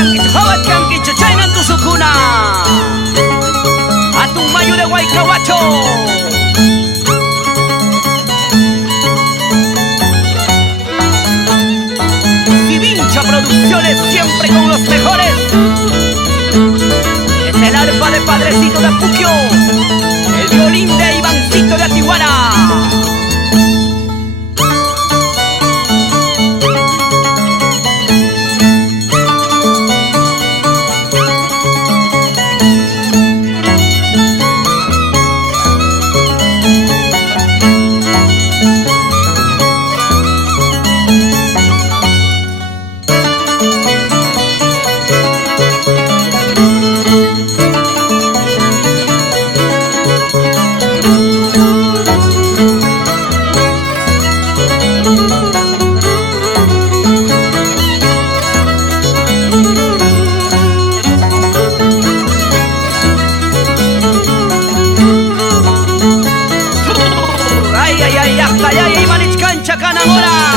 chanquicho, java chanquicho, chainan tu sucuna. A tu mayo de Guaycahuacho. Divincha Producciones, siempre con los mejores. Es el arpa de Padrecito de Apuquio, el violín de Ivancito de Atihuana. Ay, ay, ay, hasta allá, y Manichcancha, Canamora.